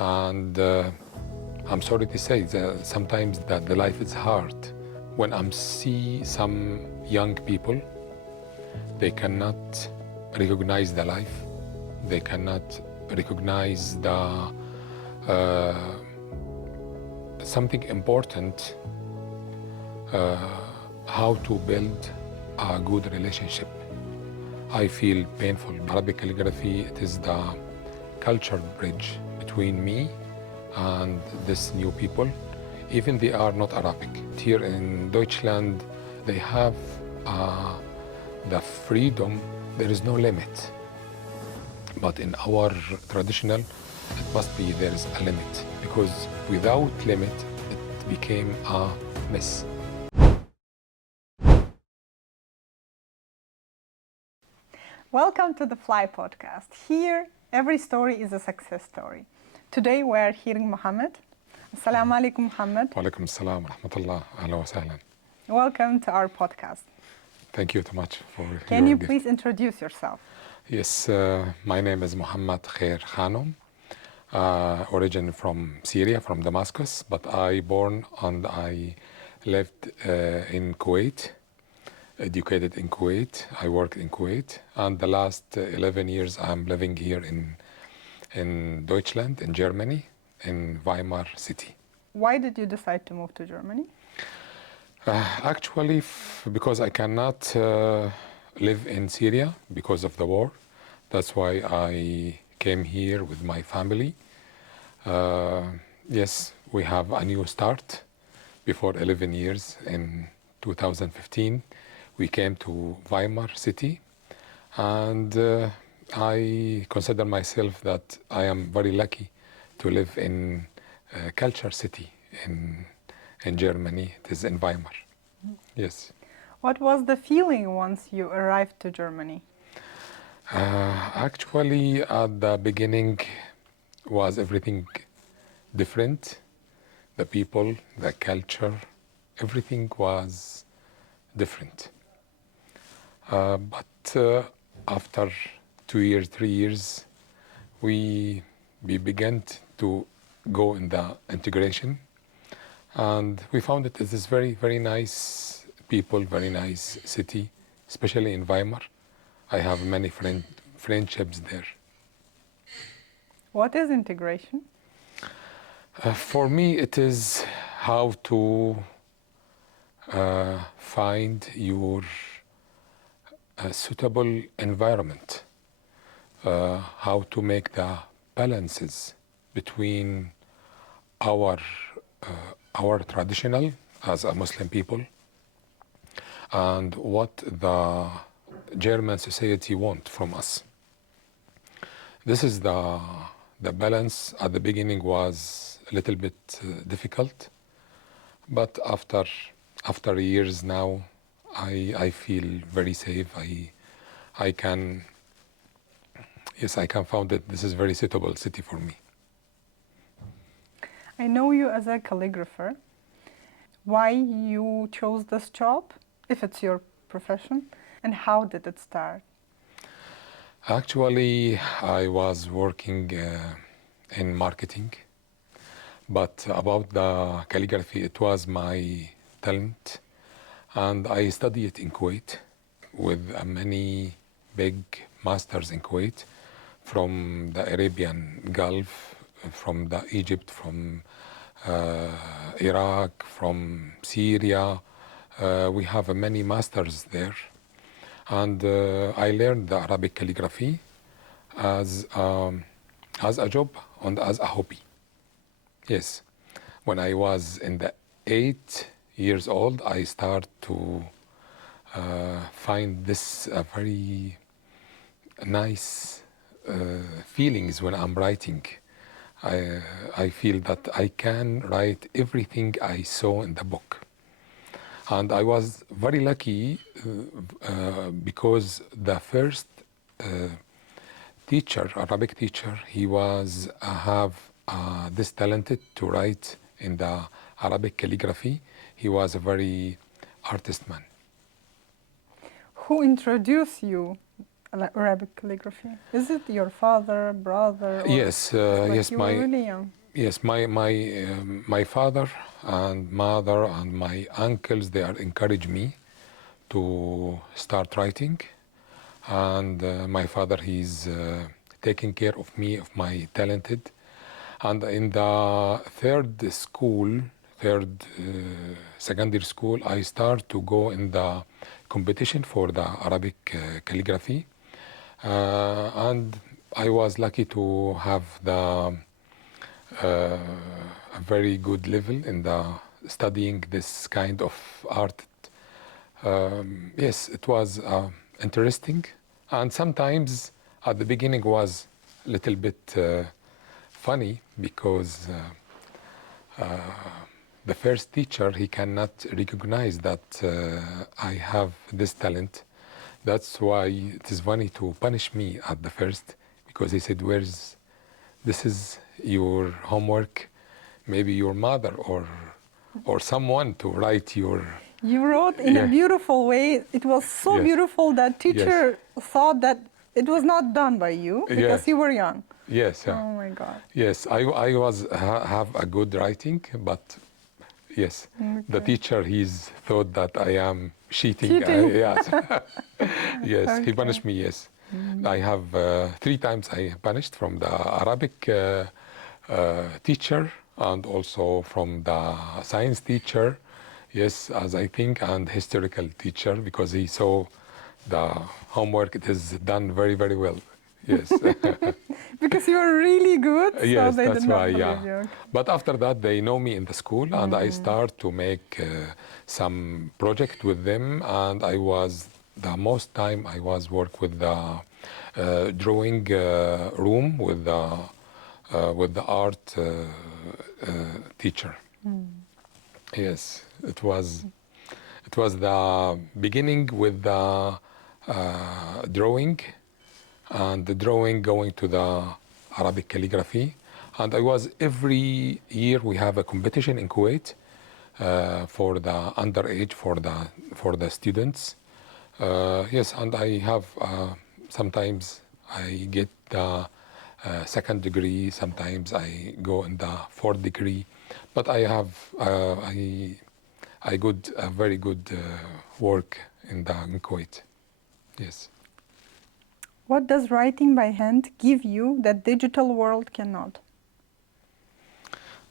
And I'm sorry to say that sometimes that the life is hard. When I see some young people, they cannot recognize the life. They cannot recognize the something important, how to build a good relationship. I feel painful. Arabic calligraphy, it is the culture bridge between me and these new people. Even they are not Arabic. Here in Deutschland, they have the freedom, there is no limit. But in our traditional, it must be there is a limit, because without limit, it became a mess. Welcome to the FLI podcast. Here, every story is a success story. Today, we are hearing Mohamed. Assalamu alaikum, Mohamed. Wa alaikum assalam wa rahmatullah. Ahlan wa sahlan. Welcome to our podcast. Thank you so much for Can your you gift. please introduce yourself? Yes, my name is Mohamed Khanom, origin from Syria, from Damascus, but I born and I lived in Kuwait, educated in Kuwait. I worked in Kuwait, and the last 11 years I'm living here in Deutschland, in Germany, in Weimar city. Why did you decide to move to Germany? Actually, because I cannot live in Syria because of the war. That's why I came here with my family. Yes, we have a new start. Before 11 years, in 2015, we came to Weimar city, and I consider myself that I am very lucky to live in a culture city in Germany. It is in Weimar. Yes. What was the feeling once you arrived to Germany? Actually, at the beginning was everything different. The people, the culture, everything was different. But after 2 years, 3 years, we began to go in the integration, and we found that it is very, very nice people, very nice city, especially in Weimar. I have many friendships there. What is integration? For me, it is how to find your suitable environment, how to make the balances between our traditional as a Muslim people and what the German society want from us. This is the balance. At the beginning was a little bit difficult, but after years now, I feel very safe. I can found that this is very suitable city for me. I know you as a calligrapher. Why you chose this job, if it's your profession, and how did it start? Actually, I was working in marketing, but about the calligraphy, it was my talent, and I studied in Kuwait with many big masters in Kuwait, from the Arabian Gulf, from the Egypt, from Iraq, from Syria. We have many masters there. And I learned the Arabic calligraphy as a job and as a hobby. Yes. When I was in the 8 years old, I started to find this very nice feelings when I'm writing. I feel that I can write everything I saw in the book. And I was very lucky because the first teacher, Arabic teacher, he was have this talented to write in the Arabic calligraphy. He was a very artist man. Who introduced you Arabic calligraphy? Is it your father, brother, or Yes, it's like yes, you were really young? yes, my father and mother and my uncles, they are encourage me to start writing, and my father, he's taking care of me, of my talented. And in the third secondary school, I start to go in the competition for the Arabic calligraphy, and I was lucky to have a very good level in the studying this kind of art. Yes, it was interesting, and sometimes at the beginning was a little bit funny because the first teacher, he cannot recognize that I have this talent. That's why it is funny to punish me at the first, because he said, "Where's this is your homework? Maybe your mother or someone to write your." You wrote in a Yeah. beautiful way. It was so Yes. beautiful that Yes. teacher thought that it was not done by you because Yes. you were young. Yes. Yeah. Oh my God. Yes. I was have a good writing, but yes, the Okay. teacher, he's thought that I am cheating. Cheating. Yes. Yes, he Okay. punished me. Yes, I have 3 times I punished from the Arabic teacher and also from the science teacher. Yes, as I think, and historical teacher, because he saw the homework. It is done very, very well. Yes. Because you were really good, so Yes, they did that's not why, believe yeah. you. Okay. But after that, they know me in the school, and I start to make some project with them. And I was the most time I was work with the drawing room with the art teacher. Yes, it was the beginning with the drawing, and the drawing going to the Arabic calligraphy. And I was every year we have a competition in Kuwait for the underage, for the students. Yes, and I have sometimes I get the second degree. Sometimes I go in the fourth degree, but I have I good a very good work in Kuwait. Yes. What does writing by hand give you that digital world cannot?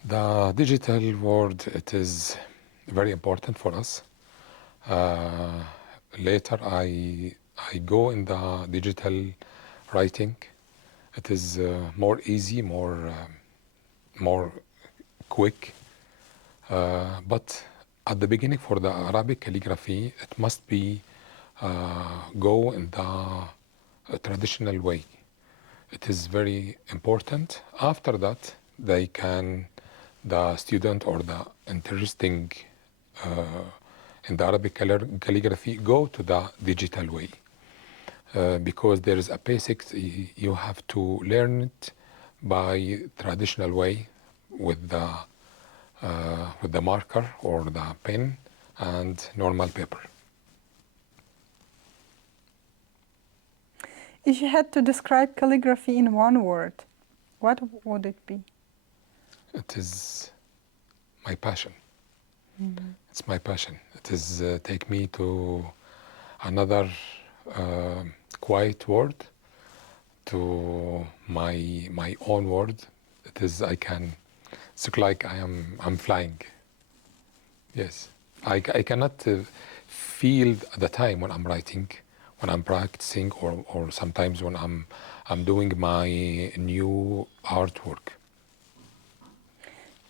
The digital world, it is very important for us. Uh, Later, I go in the digital writing. It is more easy, more quick. But at the beginning, for the Arabic calligraphy, it must be go in the traditional way. It is very important. After that, they can, the student or the interesting in the Arabic calligraphy, go to the digital way. Because there is a basics, you have to learn it by traditional way with the marker or the pen and normal paper. If you had to describe calligraphy in one word, what would it be? It is my passion. It's my passion. It is take me to another quiet world, to my own world. It is I can. It's like I'm flying. Yes, I cannot feel the time when I'm writing, when I'm practicing, or sometimes when I'm doing my new artwork.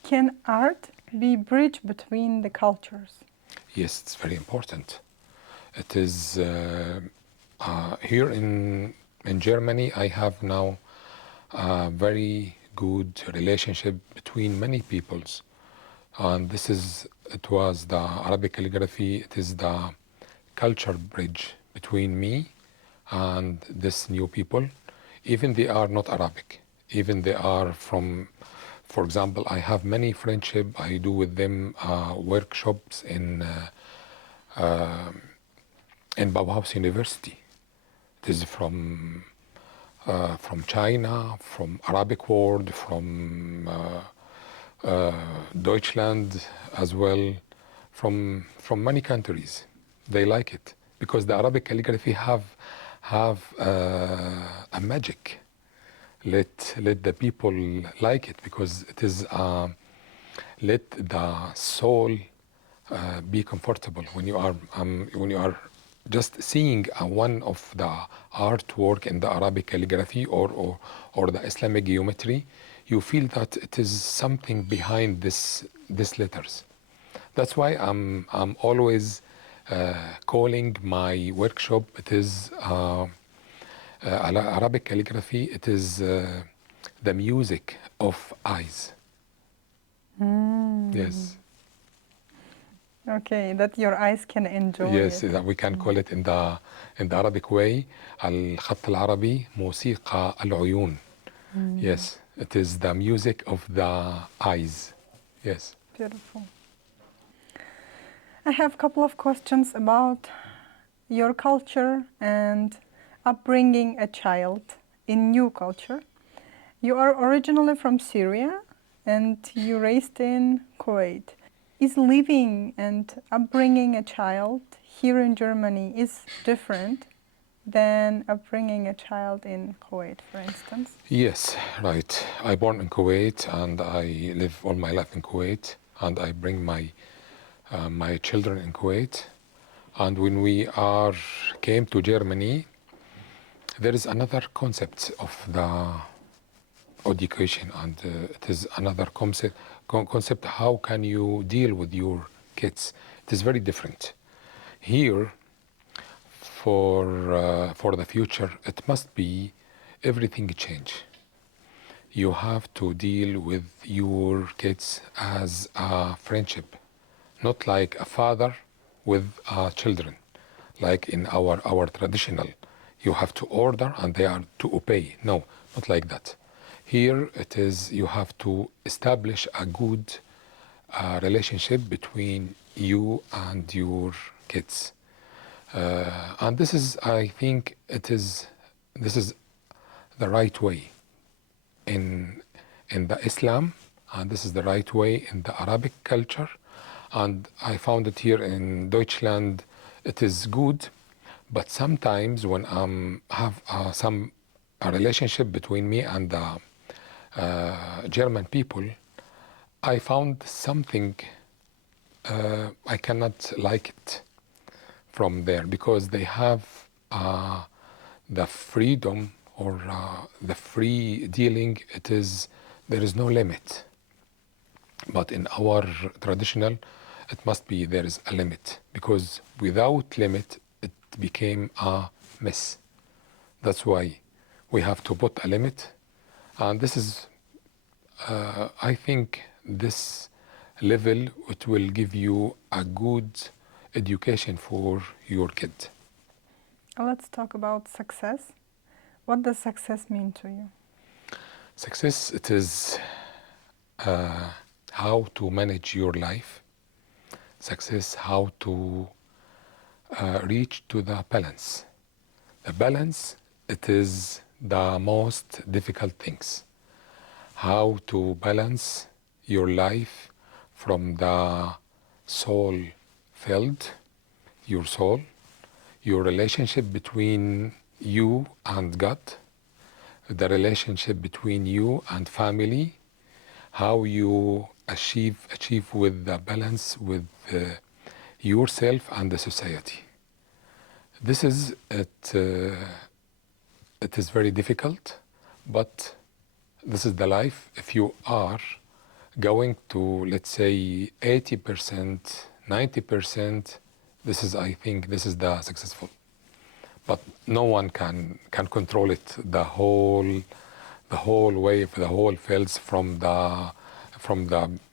Can art be bridge between the cultures? Yes, it's very important. It is here in Germany. I have now a very good relationship between many peoples, and it was the Arabic calligraphy. It is the culture bridge between me and this new people. Even they are not Arabic. Even they are from, for example, I have many friendship. I do with them workshops in Bauhaus University. It is from China, from Arabic world, from Deutschland as well, from many countries. They like it because the Arabic calligraphy have a magic. Let the people like it because it is let the soul be comfortable when you are just seeing one of the artwork in the Arabic calligraphy or the Islamic geometry. You feel that it is something behind these letters. That's why I'm always calling my workshop. It is Arabic calligraphy. It is the music of eyes. Yes. Okay, that your eyes can enjoy Yes, it. we can call it in the Arabic way. الخط العربي موسيقى العيون. Yes, it is the music of the eyes. Yes. Beautiful. I have a couple of questions about your culture and upbringing a child in new culture. You are originally from Syria and you raised in Kuwait. Is living and upbringing a child here in Germany is different than upbringing a child in Kuwait, for instance? Yes, right. I born in Kuwait and I live all my life in Kuwait, and I bring my children in Kuwait. And when we came to Germany, there is another concept of the education, and it is another concept. How can you deal with your kids? It is very different. Here, for the future, it must be everything change. You have to deal with your kids as a friendship, not like a father with children, like in our traditional. You have to order and they are to obey. No, not like that. Here it is, you have to establish a good relationship between you and your kids. And this is, I think, this is the right way in the Islam, and this is the right way in the Arabic culture. And I found it here in Deutschland. It is good, but sometimes when have a relationship between me and the German people, I found something I cannot like it from there, because they have the freedom or the free dealing. There is no limit. But in our traditional, it must be there is a limit, because without limit it became a mess. That's why we have to put a limit, and this is I think this level, it will give you a good education for your kid. Let's talk about success. What does success mean to you? Success, it is how to manage your life. Success, how to reach to the balance. The balance, it is the most difficult things. How to balance your life from the soul field, your soul, your relationship between you and God, the relationship between you and family, how you achieve with the balance with yourself and the society. This is it. It is very difficult, but this is the life. If you are going to, let's say, 80%, 90%, this is, I think, this is the successful. But no one can control it. The whole wave, the whole fields from the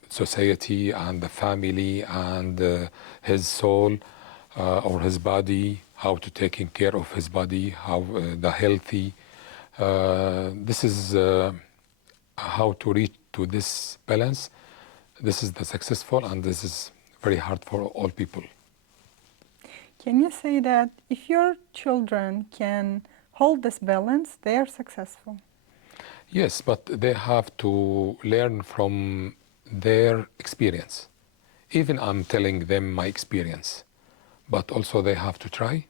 society and the family and his soul or his body, how to taking care of his body, how the healthy. This is how to reach to this balance. This is the successful, and this is very hard for all people. Can you say that if your children can hold this balance, they are successful. Yes, but they have to learn from their experience. Even I'm telling them my experience, but also they have to try.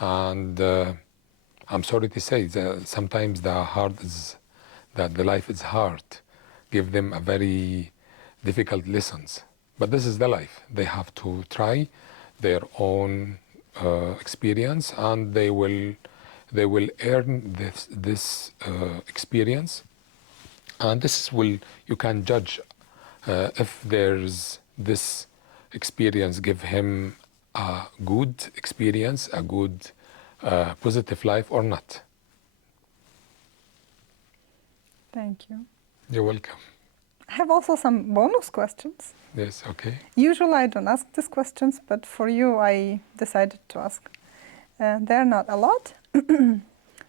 And I'm sorry to say that sometimes the life is hard. Give them a very difficult lessons. But this is the life. They have to try their own experience, and they will earn this experience. And this will you can judge if there's this experience give him a good experience, a good positive life or not. Thank you. You're welcome. I have also some bonus questions. Yes, okay. Usually I don't ask these questions, but for you I decided to ask. They're not a lot,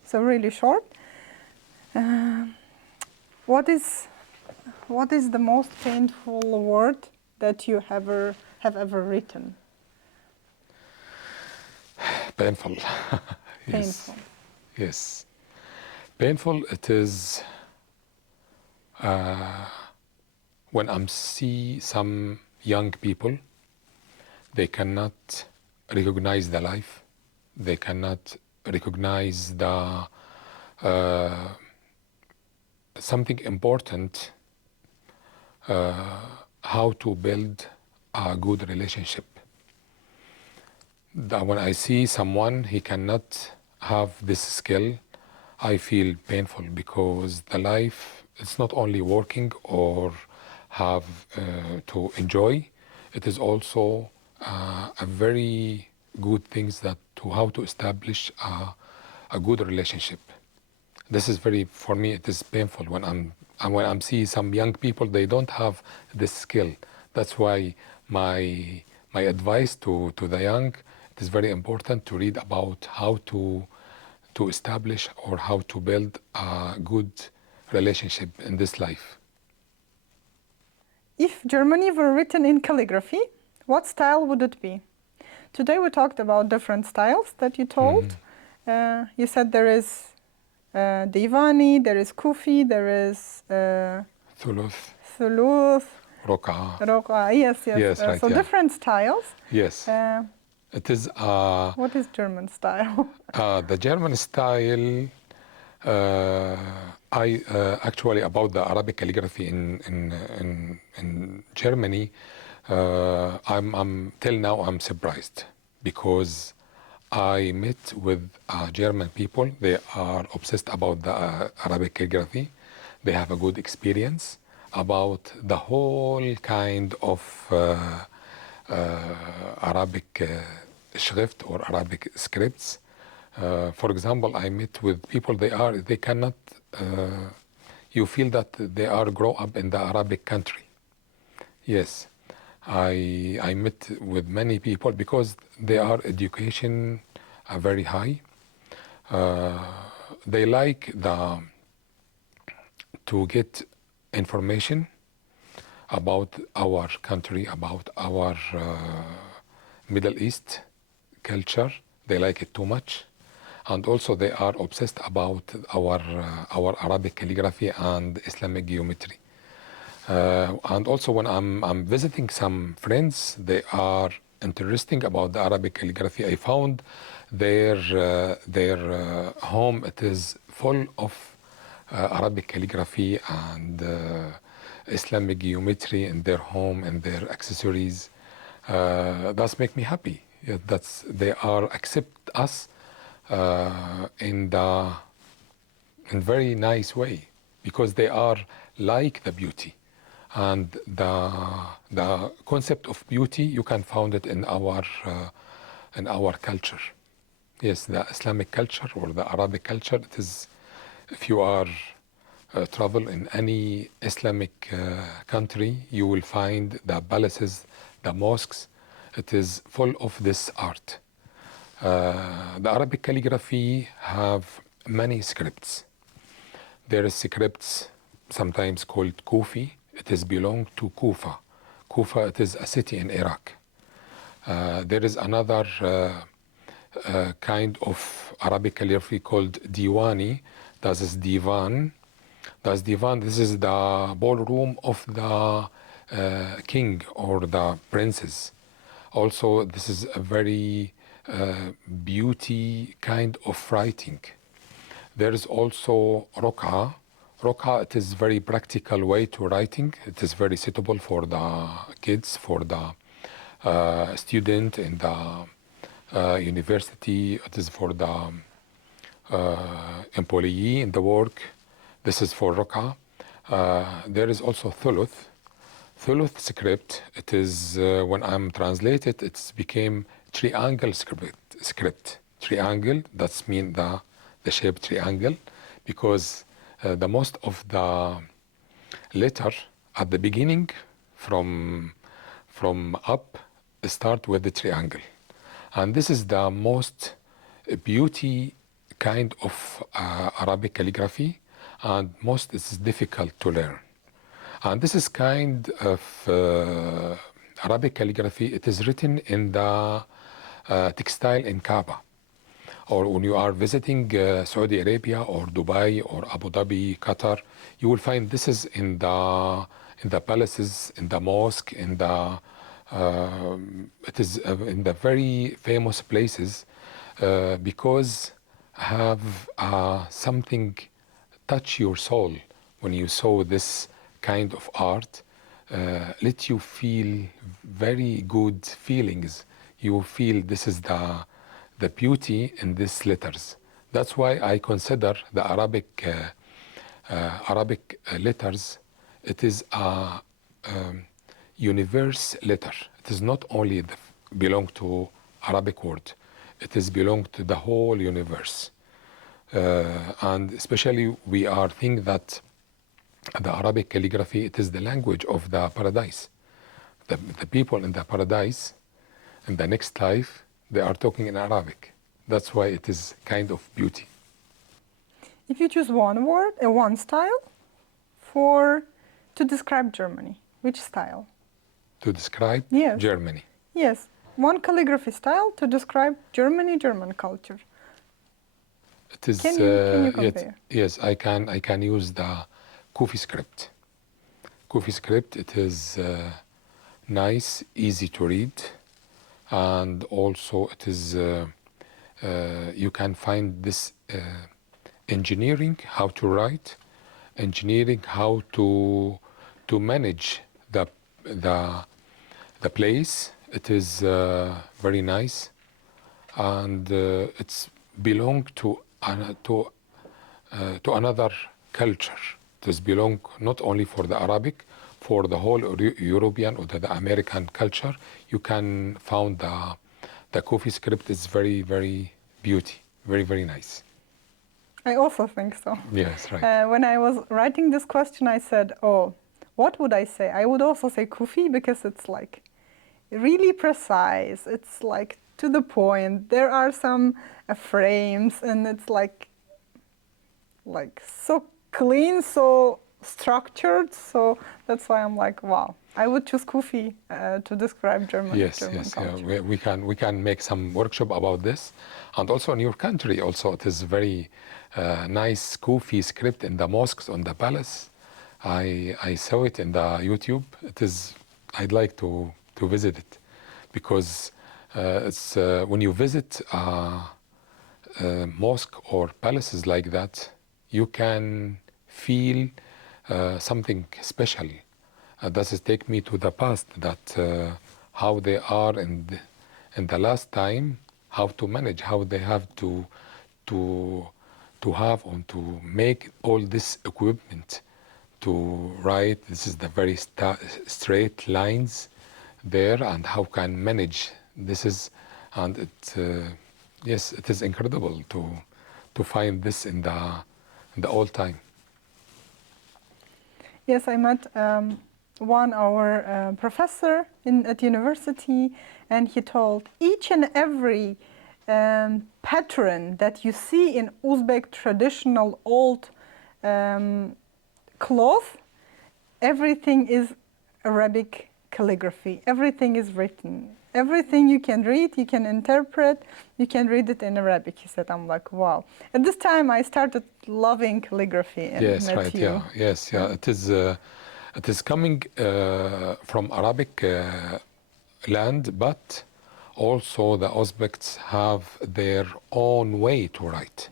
so really short. What is the most painful word that you have ever written? Painful. Yes. Painful. Yes. Painful it is when I see some young people, they cannot recognize the life. They cannot recognize the something important, how to build a good relationship. That when I see someone he cannot have this skill, I feel painful because the life it's not only working or have to enjoy. It is also a very good things that to how to establish a good relationship. This is very for me. It is painful when I'm see some young people they don't have this skill. That's why my advice to the young, it is very important to read about how to establish or how to build a good relationship in this life. If Germany were written in calligraphy, what style would it be? Today we talked about different styles that you told. You said there is Divani, there is Kufi, there is Thuluth, Roqa. Yes. Yes, right, so yeah. different styles. Yes. It is. What is German style? The German style. I actually about the Arabic calligraphy in Germany. I'm till now I'm surprised because I met with German people. They are obsessed about the Arabic calligraphy. They have a good experience about the whole kind of Arabic schrift or Arabic scripts. For example, I met with people. They cannot. You feel that they are grow up in the Arabic country. Yes, I met with many people because their education are very high. They like to get information about our country, about our Middle East culture. They like it too much, and also they are obsessed about our Arabic calligraphy and Islamic geometry. And also when I'm visiting some friends, they are interesting about the Arabic calligraphy. I found their home, it is full of Arabic calligraphy and Islamic geometry in their home and their accessories. That's make me happy. Yeah, that's they are accept us in very nice way because they are like the beauty. And the concept of beauty you can find it in our culture. Yes, the Islamic culture or the Arabic culture. It is if you are travel in any Islamic country, you will find the palaces, the mosques. It is full of this art. The Arabic calligraphy have many scripts. There is scripts sometimes called Kufi. It is belong to Kufa. Kufa, it is a city in Iraq. There is another kind of Arabic calligraphy called Diwani. Das ist Divan. Das Divan, this is the ballroom of the king or the princess. Also, this is a very beauty kind of writing. There is also Roka. Roka, it is very practical way to writing. It is very suitable for the kids, for the student in the university. It is for the employee in the work. This is for Roka. There is also Thuluth. Thuluth script, it is, when I'm translated, it's became triangle script. Triangle, that's mean the shape triangle, because the most of the letter at the beginning from up start with the triangle. And this is the most beauty kind of Arabic calligraphy, and most is difficult to learn. And this is kind of Arabic calligraphy. It is written in the textile in Kaaba, or when you are visiting Saudi Arabia or Dubai or Abu Dhabi, Qatar, you will find this is in the palaces, in the mosque, in the it is in the very famous places because have something touch your soul when you saw this kind of art. Let you feel very good feelings. You feel this is the beauty in these letters. That's why I consider the Arabic letters. It is a universe letter. It is not only belong to Arabic word. It is belong to the whole universe. And especially we are think that the Arabic calligraphy, it is the language of the paradise. The people in the paradise, in the next life, they are talking in Arabic. That's why it is kind of beauty. If you choose one word, one style, to describe Germany, which style? To describe Yes. Germany. Yes, one calligraphy style to describe Germany, German culture. It is. Can you compare? Yes, I can use the Kufi script. Kufi script. It is nice, easy to read, and also it is. You can find this engineering how to write, engineering how to manage the place. It is very nice, and it's belong to another culture. It is belong not only for the Arabic, for the whole European or the American culture. You can found the Kufi script is very, very beauty, very, very nice. I also think so. Yes, right. When I was writing this question, I said, oh, what would I say? I would also say Kufi because it's like really precise. It's like to the point. There are some frames and it's like so clean, so structured. So that's why I'm like, wow. I would choose Kufi to describe German. Yes, German yes, culture. yeah. We can make some workshop about this, and also in your country. Also, it is very nice Kufi script in the mosques on the palace. I saw it in the YouTube. It is. I'd like to visit it because it's when you visit mosque or palaces like that, you can feel something special. Does it take me to the past that how they are in the last time, how to manage, how they have to have and to make all this equipment to write. This is the very straight lines there, and how can manage this is, and it yes, it is incredible to find this in the old time. Yes, I met our professor at university, and he told each and every pattern that you see in Uzbek traditional old cloth, everything is Arabic calligraphy. Everything is written everything you can read, you can interpret, you can read it in Arabic. He said, I'm like, wow. At this time, I started loving calligraphy and Yes, met right. you. Yeah. Yes. Yeah. It is coming from Arabic land, but also the Uzbeks have their own way to write.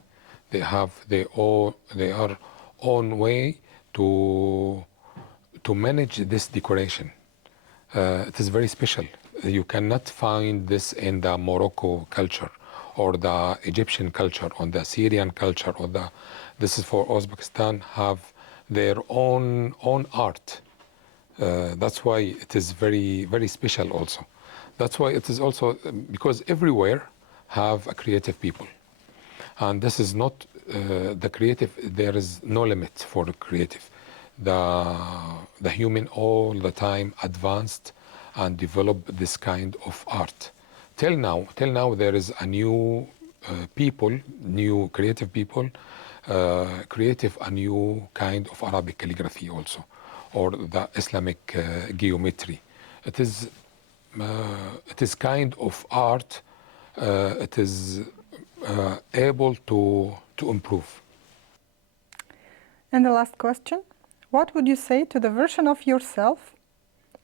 They have their own way to manage this decoration. It is very special. You cannot find this in the Morocco culture or the Egyptian culture or the Syrian culture or the. This is for Uzbekistan have their own art. That's why it is very special also. That's why it is also because everywhere have a creative people, and this is not the creative. There is no limit for the creative. The human all the time advanced and developed this kind of art. Till now there is a new people, new creative people, creative a new kind of Arabic calligraphy also, or the Islamic geometry. It is kind of art. It is able to improve. And the last question, what would you say to the version of yourself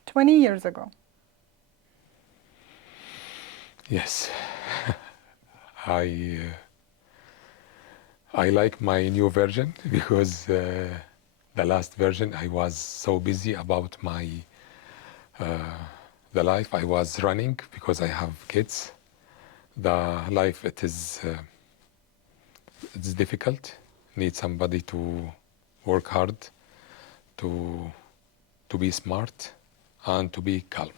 20 years ago? Yes, I like my new version because the last version I was so busy about my the life I was running because I have kids. The life it's difficult. Need somebody to work hard, to be smart, and to be calm.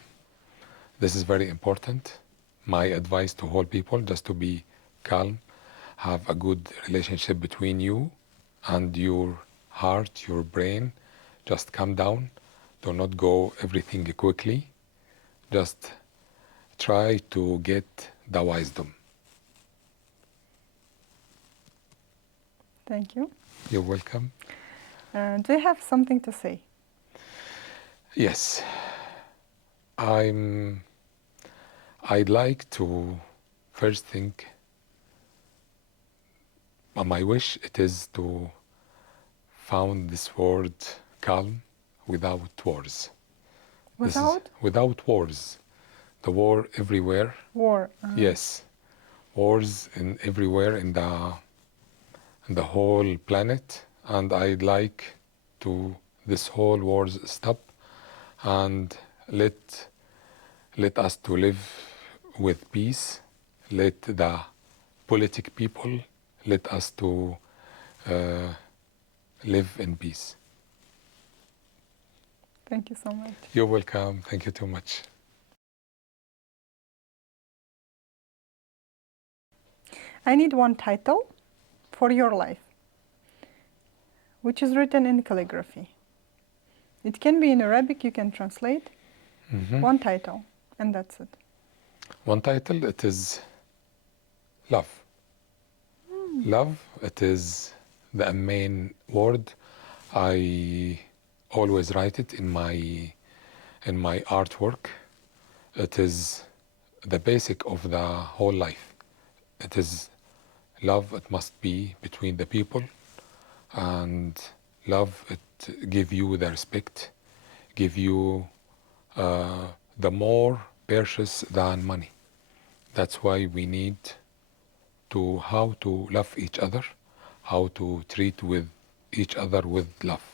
This is very important. My advice to all people just to be calm, have a good relationship between you and your heart, your brain. Just calm down. Do not go everything quickly. Just try to get the wisdom. Thank you. You're welcome. Do you have something to say? Yes. I'd like to first think my wish it is to found this word calm without wars. Without wars. The war everywhere. War. Yes. Wars everywhere in the whole planet, and I'd like to this whole wars stop and let us to live with peace. Let the politic people let us to live in peace. Thank you so much. You're welcome. Thank you too much. I need one title for your life, which is written in calligraphy. It can be in Arabic, you can translate. One title, and that's it. One title, it is love. Love, it is the main word. I always write it in my artwork. It is the basic of the whole life. It is love. It must be between the people, and love it give you the respect, give you the more precious than money. That's why we need to how to love each other, how to treat with each other with love.